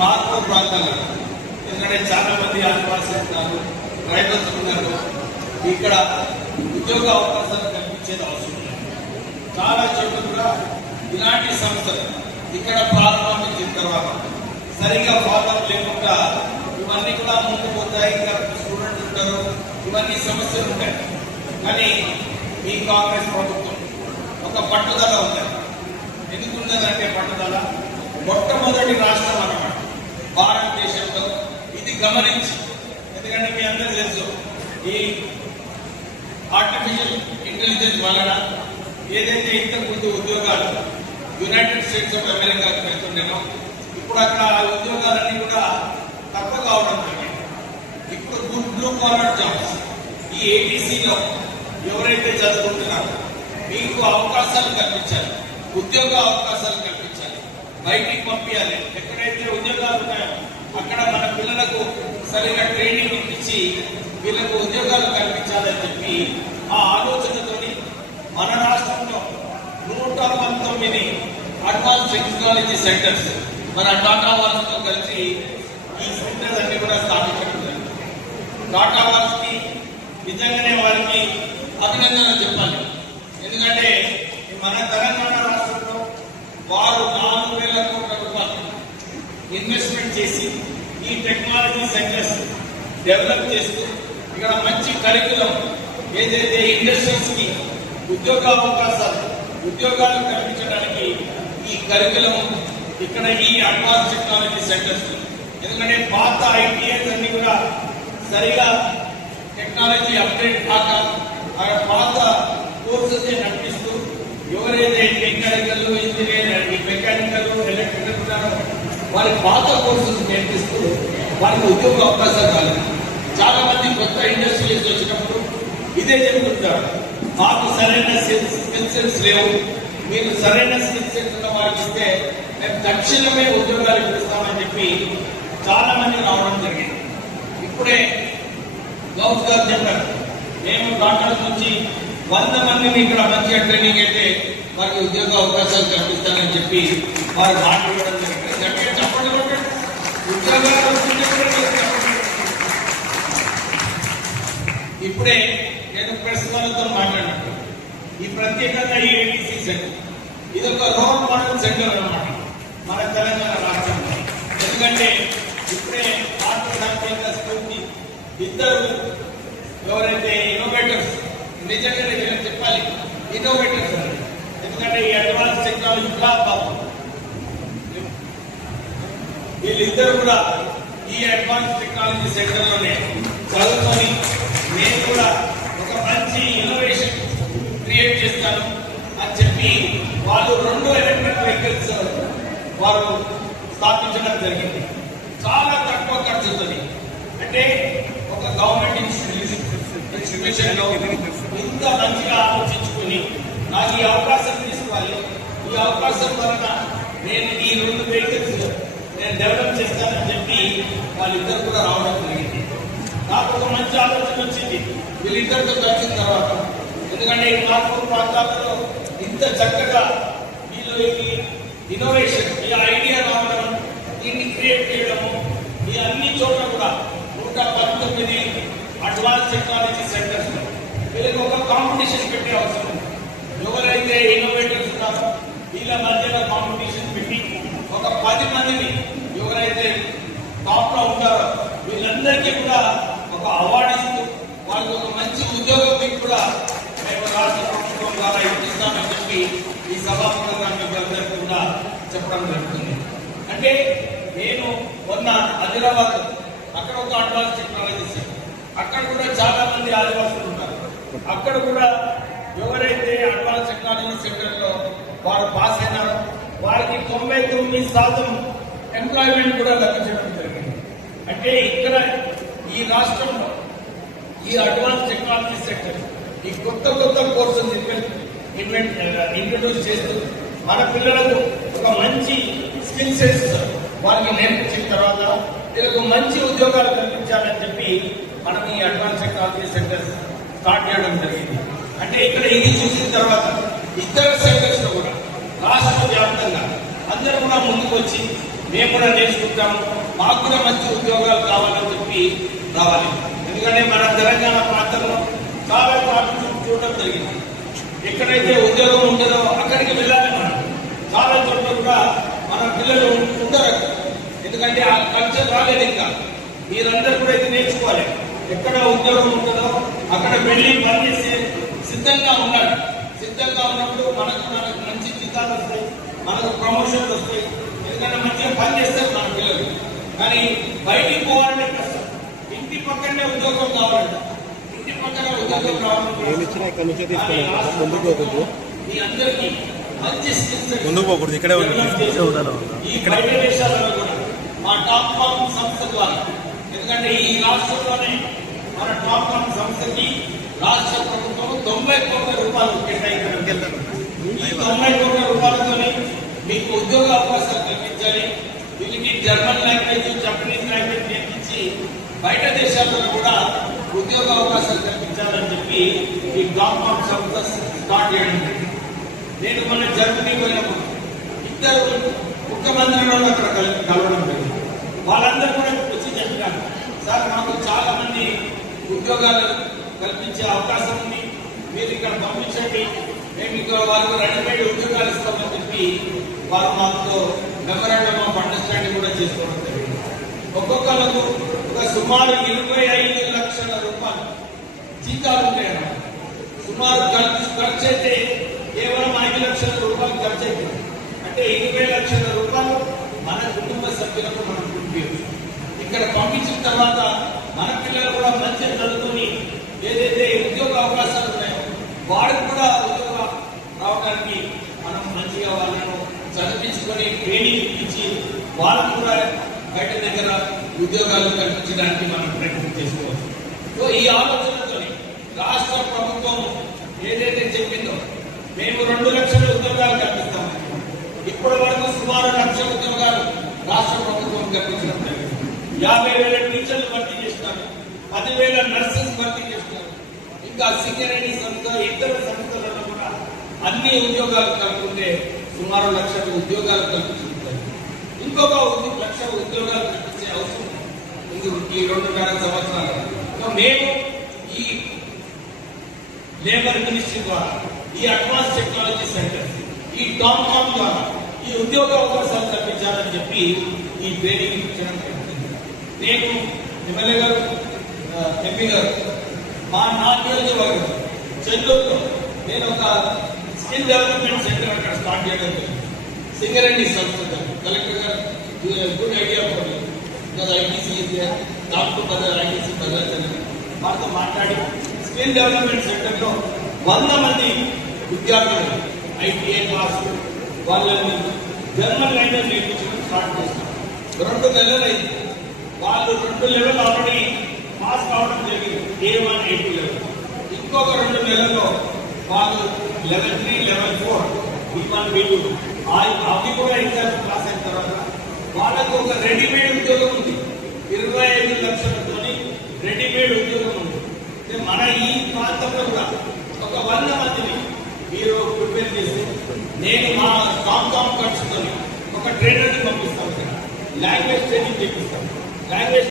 మార్పు ప్రాంతాలు, ఎందుకంటే చాలా మంది ఆదివాసీ ఉన్నారు, రైతులు ఉన్నారు. ఇక్కడ ఉద్యోగ అవకాశాలు కల్పించేది అవసరం ఉంది. చాలా చోట్ల కూడా ఇలాంటి సంస్థలు ఇక్కడ ప్రారంభించిన తర్వాత సరిగా ఫాలోఅప్ లేకుండా ఇవన్నీ కూడా ముందుకు పోతాయి. ఇంకా స్టూడెంట్స్ ఉంటారు, ఇవన్నీ సమస్యలు ఉంటాయి. కానీ ఈ కాంగ్రెస్ ప్రభుత్వం ఒక పట్టుదల ఉంది. ఎందుకుంటుందంటే పట్టుదల మొట్టమొదటి రాష్ట్రం అన్నమాట భారతదేశంలో. ఇది గమనించి, ఎందుకంటే మీ అందరూ తెలుసు ఈ ఆర్టిఫిషియల్ ఇంటెలిజెన్స్ వలన ఏదైతే ఇంతకుముందు ఉద్యోగాలు యునైటెడ్ స్టేట్స్ ఆఫ్ అమెరికాకి వెళ్తుండేనో ఇప్పుడు అక్కడ ఆ ఉద్యోగాలన్నీ కూడా తక్కువ కావడం జరిగింది. ఇప్పుడు బ్లూ కాలర్ జాబ్స్ ఈ ఏటీసీలో ఎవరైతే చదువుకుంటున్నారో మీకు అవకాశాలు కల్పించాలి, ఉద్యోగ అవకాశాలు కల్పించాలి, బయటికి పంపించాలి. ఎక్కడైతే ఉద్యోగాలు ఉన్నాయో అక్కడ మన పిల్లలకు సరిగా ట్రైనింగ్ ఇప్పించి వీళ్ళకు ఉద్యోగాలు కల్పించాలని చెప్పి ఆ ఆలోచనతోని మన రాష్ట్రంలో 119 అడ్వాన్స్ టెక్నాలజీ సెంటర్స్ మన టాటా వాల్స్తో కలిసి ఈ సెంటర్స్ అన్ని కూడా స్థాపించడం జరిగింది. టాటా వాల్స్ కి నిజంగానే వారికి అభినందనలు చెప్పాలి. ఎందుకంటే మన తెలంగాణ రాష్ట్రంలో వారు 4,000 కోట్ల రూపాయలు ఇన్వెస్ట్మెంట్ చేసి ఈ టెక్నాలజీ సెంటర్స్ డెవలప్ చేస్తూ ఇక్కడ మంచి కరికులం ఏదైతే ఇండస్ట్రీస్ కి ఉద్యోగ అవకాశాలు ఉద్యోగాలు కల్పించడానికి ఈ కరికులం ఇక్కడ ఈ అడ్వాన్స్ టెక్నాలజీ సెంటర్స్. ఎందుకంటే పాత ఐటీఎస్ అన్ని కూడా సరిగా టెక్నాలజీ అప్డేట్ కాక పాత కోర్సెస్ నడిపిస్తూ ఎవరైతే మెకానికల్ ఇంజనీర్ మెకానికల్ ఎలక్ట్రికల్ ఉన్నారో వారి పాత కోర్సెస్ నేర్పిస్తూ వారికి ఉద్యోగ అవకాశాలు కాలేదు. చాలా మంది కొత్త ఇండస్ట్రీస్ వచ్చినప్పుడు ఇదే చెప్తుంటారు, మాకు సరైన స్కిల్ సెట్స్ లేవు, మీరు సరైన స్కిల్ సెట్స్ ఉన్న వారికి ఇస్తే మేము తక్షణమే ఉద్యోగాలు ఇప్పిస్తామని చెప్పి చాలా మంది రావడం జరిగింది. ఇప్పుడే గౌస్ గారు చెప్పారు, మేము డాక్టర్స్ నుంచి 100 మందిని ఇక్కడ మంచిగా ట్రైనింగ్ అయితే వారికి ఉద్యోగ అవకాశాలు కల్పిస్తానని చెప్పి వారు మాట్లాడడం జరిగింది. చెప్పండి, ఉద్యోగాలు ఇప్పుడే నేను ప్రెస్ వాళ్ళతో మాట్లాడినట్టు ఈ ప్రత్యేకంగా ఏటీసీ సెంటర్ ఇది ఒక రోల్ మోడల్ సెంటర్ అన్నమాట మన తెలంగాణ రాష్ట్రంలో. ఎందుకంటే ఇప్పుడే ఆర్థిక స్ఫూర్తి ఇద్దరు ఎవరైతే ఇన్నోవేటర్స్, నిజంగా నేను చెప్పాలి ఇన్నోవేటర్స్ అని, ఎందుకంటే ఈ అడ్వాన్స్ టెక్నాలజీ బాబు వీళ్ళిద్దరు కూడా ఈ అడ్వాన్స్ టెక్నాలజీ సెంటర్లోనే చదువుకొని నేను కూడా ఒక మంచి ఇన్నోవేషన్ క్రియేట్ చేస్తాను అని చెప్పి వాళ్ళు 2 ఎలక్ట్రిక్ వెహికల్స్ వారు స్థాపించడం జరిగింది. చాలా తక్కువ ఖర్చుతో, అంటే ఒక గవర్నమెంట్ ఇన్స్టిట్యూషన్ లో ఇంత మంచిగా ఆలోచించుకుని నాకు ఈ అవకాశం తీసుకోవాలి, ఈ అవకాశం వలన నేను ఈ 2 వెహికల్స్ నేను డెవలప్ చేస్తానని చెప్పి వాళ్ళిద్దరు కూడా రావడం జరిగింది. నాకు ఒక మంచి ఆలోచన వచ్చింది వీళ్ళిద్దరితో కలిసిన తర్వాత. ఎందుకంటే ఈ మార్పు ప్రాంతాలలో ఇంత చక్కగా వీళ్ళు ఈ ఇన్నోవేషన్ ఈ ఐడియా రావడం, దీన్ని క్రియేట్ చేయడము, ఈ అన్ని చోట్ల కూడా 119 అడ్వాన్స్ టెక్నాలజీ సెంటర్స్ వీళ్ళకి ఒక కాంపిటీషన్ పెట్టే అవసరం ఉంది. ఎవరైతే ఇన్నోవేటర్స్ ఉన్నారో వీళ్ళ మధ్యలో కాంపిటీషన్ పెట్టి ఒక 10 మందిని ఎవరైతే టాప్ లో ఉంటారో వీళ్ళందరికీ కూడా ఒక అవార్డు ఇస్తూ వాళ్ళకి ఒక మంచి ఉద్యోగం కూడా మేము రాష్ట్ర ప్రభుత్వం ద్వారా ఇప్పిస్తామని చెప్పి ఈ సభాముఖంగా మీకు అందరికీ కూడా చెప్పడం జరుగుతుంది. అంటే నేను మొన్న హైదరాబాద్ అక్కడ ఒక అడ్వాన్స్ టెక్నాలజీ సెంటర్, అక్కడ కూడా చాలా మంది ఆదివాసులు ఉన్నారు. అక్కడ కూడా ఎవరైతే అడ్వాన్స్ టెక్నాలజీ సెంటర్ లో వారు పాస్ అయినారో వారికి 99% ఎంప్లాయ్మెంట్ కూడా లభించడం జరిగింది. అంటే ఇక్కడ ఈ రాష్ట్రంలో ఈ అడ్వాన్స్ టెక్నాలజీ సెక్టర్ ఈ కొత్త కోర్సులు ఇంట్రడ్యూస్ చేస్తూ మన పిల్లలకు ఒక మంచి స్కిల్ సెట్స్ వారికి నేర్పించిన తర్వాత వీళ్ళకు మంచి ఉద్యోగాలు కల్పించాలని చెప్పి మనం ఈ అడ్వాన్స్ టెక్నాలజీ సెంటర్ స్టార్ట్ చేయడం జరిగింది. అంటే ఇక్కడ ఇది చూసిన తర్వాత ఇతర సెక్టర్స్ లో కూడా రాష్ట్ర వ్యాప్తంగా అందరూ కూడా ముందుకు వచ్చి మేము కూడా నేర్చుకుంటాము, మాకు కూడా మంచి ఉద్యోగాలు కావాలని చెప్పి రావాలి. ఎందుకంటే మన తెలంగాణ ప్రాంతంలో చాలా ప్రాంతం చూడడం జరిగింది. ఎక్కడైతే ఉద్యోగం ఉంటుందో అక్కడికి వెళ్ళాలి. మనం చాలా చోట్ల కూడా మన పిల్లలు ఉండరు, ఎందుకంటే ఆ కల్చర్ రాలేదు. ఇంకా మీరందరూ కూడా ఇది నేర్చుకోవాలి. ఎక్కడ ఉద్యోగం ఉంటుందో అక్కడ వెళ్ళి పనిచేసే సిద్ధంగా ఉండాలి. సిద్ధంగా ఉన్నప్పుడు మనకు మంచి జీతాలు వస్తాయి, మనకు ప్రమోషన్లు వస్తాయి. ఎందుకంటే మంచిగా పని చేస్తారు మన పిల్లలు. కానీ బయటికి పోవాలంటే కష్టం. ఇంటి పక్కనే ఉద్యోగం కావాలంట, ఇంటి పక్కన ఉద్యోగం రావాలంటే మీ అందరికీ మంచి స్కిల్స్ ఇక్కడే ఈ బయట దేశాలలో కూడా మా టాప్ ఫార్మ్ సంస్థ ద్వారా, ఎందుకంటే ఈ రాష్ట్రంలోనే మన టాప్ ఫార్మ్ సంస్థకి రాష్ట్ర ప్రభుత్వం 90 కోట్ల రూపాయలు కేటాయించడం. ఈ 90 కోట్ల రూపాయలతో మీకు ఉద్యోగ అవకాశాలు కల్పించాలి. వీళ్ళకి జర్మన్ లాంగ్వేజ్, జపనీస్ లాంగ్వేజ్ నేర్పించి బయట దేశాల్లో కూడా ఉద్యోగ అవకాశాలు కల్పించాలని చెప్పి ఈ టాప్ ఫార్మ్ సంస్థ స్టార్ట్ చేయడం. నేను మొన్న జర్మనీ పోయినప్పుడు ఇద్దరు ముఖ్యమంత్రులను అక్కడ కలవడం జరిగింది. వాళ్ళందరూ కూడా వచ్చి చెప్పారు, సార్ మాకు చాలా మంది ఉద్యోగాలు కల్పించే అవకాశం ఉంది, మీరు ఇక్కడ పంపించండి, మేము ఇక్కడ వాళ్ళకు రెడీమేడ్ ఉద్యోగాలు ఇస్తామని చెప్పి వారు మాతో మెమరాండం ఆఫ్ అండర్స్టాండింగ్ కూడా చేసుకోవడం జరిగింది. ఒక్కొక్కరికి ఒక సుమారు 25 లక్షల రూపాయలు జీతాలు ఉంటాయన్నమాట. సుమారు ఖర్చు అయితే కేవలం 5 లక్షల రూపాయలు ఖర్చు అవుతుంది. అంటే 20 లక్షల రూపాయలు మన కుటుంబ సభ్యులకు మనం పంపించవచ్చు. ఇక్కడ పంపించిన తర్వాత మన పిల్లలు కూడా మంచిగా చదువుకొని ఏదైతే ఉద్యోగ అవకాశాలు ఉన్నాయో వారికి కూడా ఉద్యోగం రావడానికి మనం మంచిగా వాళ్ళను చదివించుకొని ట్రైనింగ్ ఇచ్చి వాళ్ళకు కూడా బయట దగ్గర ఉద్యోగాలు కల్పించడానికి మనం ప్రయత్నం చేసుకోవచ్చు. సో ఈ ఆలోచనతో రాష్ట్ర ప్రభుత్వం ఏదైతే చెప్పిందో మేము 2 లక్షల ఉద్యోగాలు కల్పిస్తాము. ఇప్పటి వరకు సుమారు 1 లక్ష ఉద్యోగాలు రాష్ట్ర ప్రభుత్వం కల్పించడం జరిగింది. 50,000 టీచర్లు భర్తీ చేస్తున్నారు, 10,000 నర్సెస్ భర్తీ చేస్తున్నారు. ఇంకా సింగరేణి సంస్థ, ఇతర సంస్థలలో కూడా అన్ని ఉద్యోగాలు కలుపుకుంటే సుమారు 1 లక్షల ఉద్యోగాలు కల్పించుకుంటారు. ఇంకొక 1 లక్ష ఉద్యోగాలు కల్పించే అవసరం ఉంది ఈ 2.5 సంవత్సరాలు. మేము ఈ లేబర్ మినిస్ట్రీ ద్వారా, ఈ అడ్వాన్స్ టెక్నాలజీ సెంటర్, ఈ టాప్ ఫార్మ్ ద్వారా ఈ ఉద్యోగ అవకాశాలు కల్పించాలని చెప్పి ఈ ట్రైనింగ్ ఇచ్చడం జరుగుతుంది. నేను ఎమ్మెల్యే గారు, ఎంపీ గారు, మా నియోజకవర్గం చెల్లూరులో నేను ఒక స్కిల్ డెవలప్మెంట్ సెంటర్ అక్కడ స్టార్ట్ చేయడం జరిగింది. సింగరేణి సంస్థ కలెక్టర్ గారు గుడ్ ఐడియా కదా, ఐటీసీ డాక్టర్ బదర్, ఐటీసీ బదర్ వారితో మాట్లాడి స్కిల్ డెవలప్మెంట్ సెంటర్లో 100 మంది విద్యార్థులు ఐటీఐ క్లాసు వాళ్ళని జర్మన్ లాంగ్వేజ్ నేర్పించడం స్టార్ట్ చేస్తాం. 2 నెలలు అయింది. వాళ్ళు 2 లెవెల్ ఆల్రెడీ పాస్ కావడం జరిగింది, A1, A2 లెవెల్. ఇంకొక 2 నెలల్లో వాళ్ళు లెవెల్ 3, లెవెల్ 4, B1, B2 అవి కూడా ఎగ్జామ్ పాస్ అయిన తర్వాత వాళ్ళకు ఒక రెడీమేడ్ ఉద్యోగం ఉంది. 25 లక్షలతో రెడీమేడ్ ఉద్యోగం ఉంది. మన ఈ ప్రాంతంలో కూడా ఒక 100 మందిని మీరు ప్రిపేర్ చేసి నేను మా టాప్ ఖర్చుతో ఒక ట్రైనర్ని పంపిస్తాను. లాంగ్వేజ్ ట్రైనింగ్ చేపిస్తాను. లాంగ్వేజ్